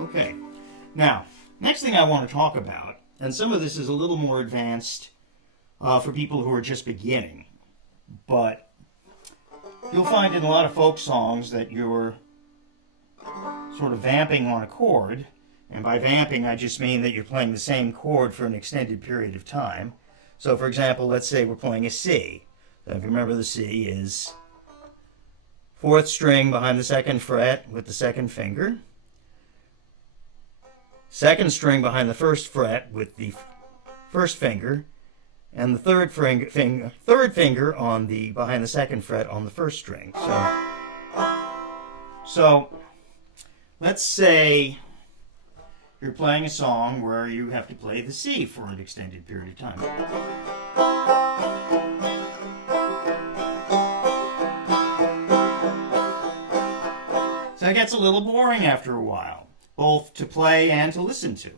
Okay. Now, next thing I want to talk about, and some of this is a little more advanced for people who are just beginning, but you'll find in a lot of folk songs that you're sort of vamping on a chord, and by vamping I just mean that you're playing the same chord for an extended period of time. So for example, let's say we're playing a C. So if you remember, the C is fourth string behind the second fret with the second finger, second string behind the first fret with the first finger, and the third finger on the behind the second fret on the first string. So let's say you're playing a song where you have to play the C for an extended period of time. So it gets a little boring after a while, both to play and to listen to.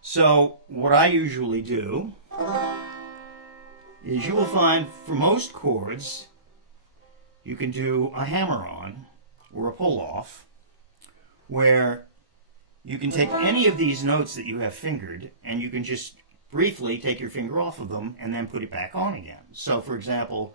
So what I usually do is, you will find for most chords you can do a hammer-on or a pull-off, where you can take any of these notes that you have fingered and you can just briefly take your finger off of them and then put it back on again. So for example,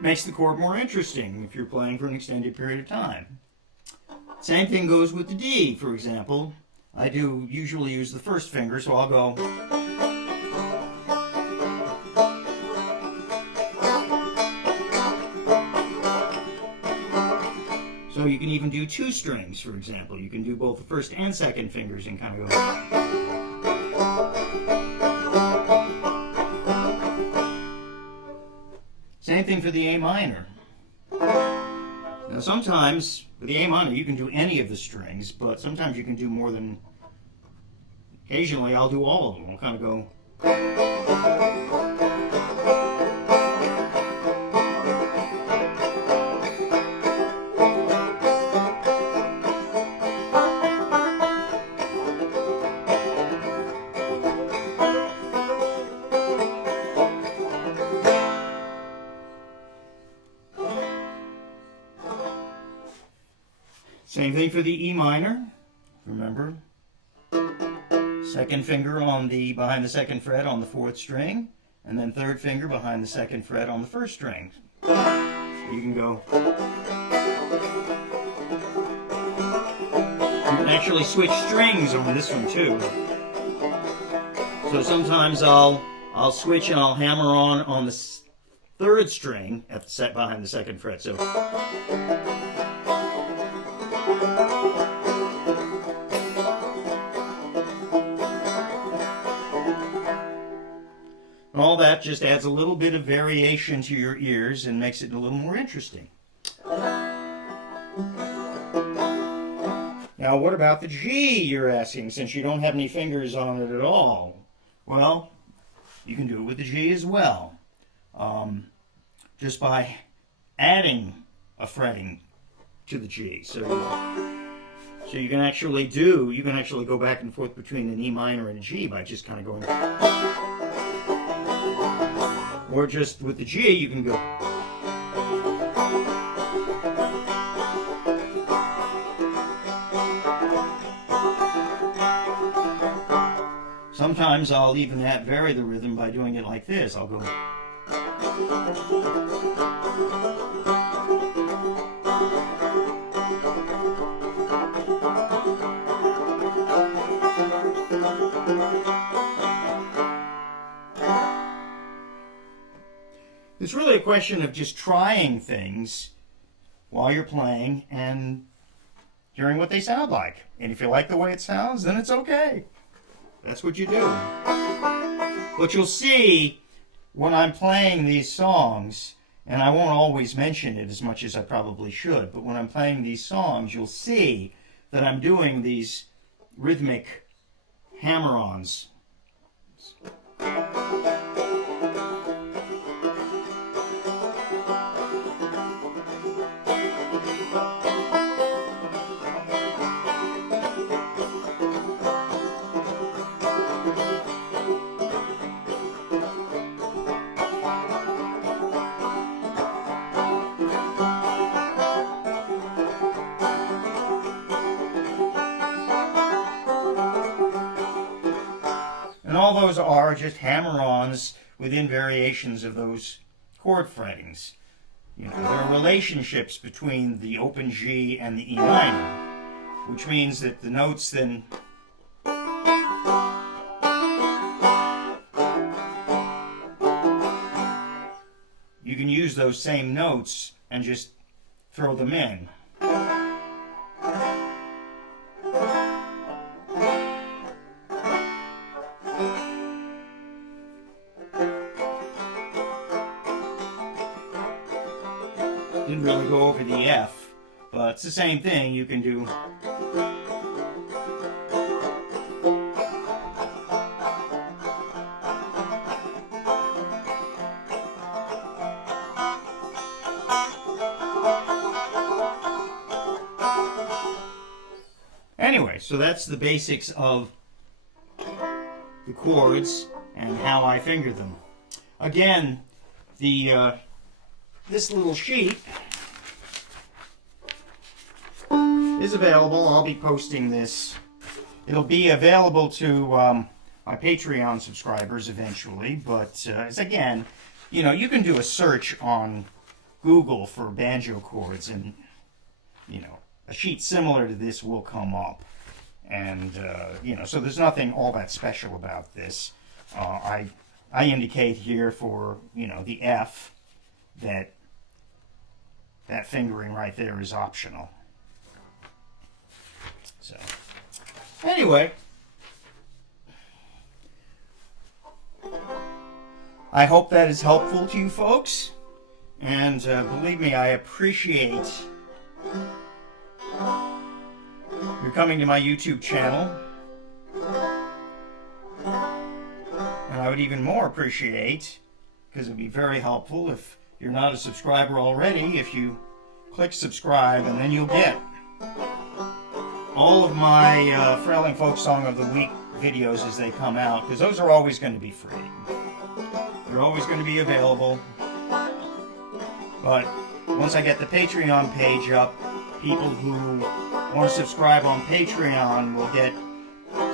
makes the chord more interesting if you're playing for an extended period of time. Same thing goes with the D, for example. I do usually use the first finger, so I'll go. So you can even do two strings, for example. You can do both the first and second fingers and kind of go. Same thing for the A minor. Now sometimes with the A minor you can do any of the strings, but sometimes you can do more than. Occasionally I'll do all of them. I'll kind of go. Same thing for the E minor. Remember, second finger on the behind the second fret on the fourth string, and then third finger behind the second fret on the first string. You can go. You can actually switch strings on this one too. So sometimes I'll switch and I'll hammer on the third string at the set behind the second fret. So. All that just adds a little bit of variation to your ears and makes it a little more interesting. Now, what about the G, you're asking, since you don't have any fingers on it at all? Well, you can do it with the G as well, just by adding a fretting to the G. So you can actually go back and forth between an E minor and a G by just kind of going. Or just with the G, you can go. Sometimes I'll even vary the rhythm by doing it like this. I'll go. It's really a question of just trying things while you're playing and hearing what they sound like. And if you like the way it sounds, then it's okay. That's what you do. But you'll see when I'm playing these songs, and I won't always mention it as much as I probably should, but when I'm playing these songs, you'll see that I'm doing these rhythmic hammer-ons. are just hammer-ons within variations of those chord frettings. You know, there are relationships between the open G and the E minor, which means that the notes then you can use those same notes and just throw them in. Didn't really go over the F, but it's the same thing. You can do. Anyway, so that's the basics of the chords and how I finger them. Again, this little sheet is available. I'll be posting this. It'll be available to my Patreon subscribers eventually, but again, you know, you can do a search on Google for banjo chords, and you know, a sheet similar to this will come up. And you know, so there's nothing all that special about this. I indicate here for, you know, the F that fingering right there is optional. So anyway, I hope that is helpful to you folks, and believe me, I appreciate your coming to my YouTube channel, and I would even more appreciate, because it would be very helpful if you're not a subscriber already, if you click subscribe, and then you'll get all of my Frailing Folk Song of the Week videos as they come out, because those are always going to be free. They're always going to be available. But once I get the Patreon page up, people who want to subscribe on Patreon will get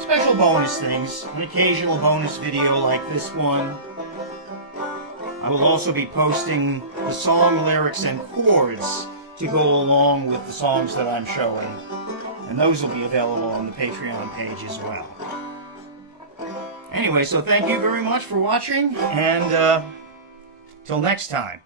special bonus things, an occasional bonus video like this one. I will also be posting the song lyrics and chords to go along with the songs that I'm showing, and those will be available on the Patreon page as well. Anyway, so thank you very much for watching, and till next time.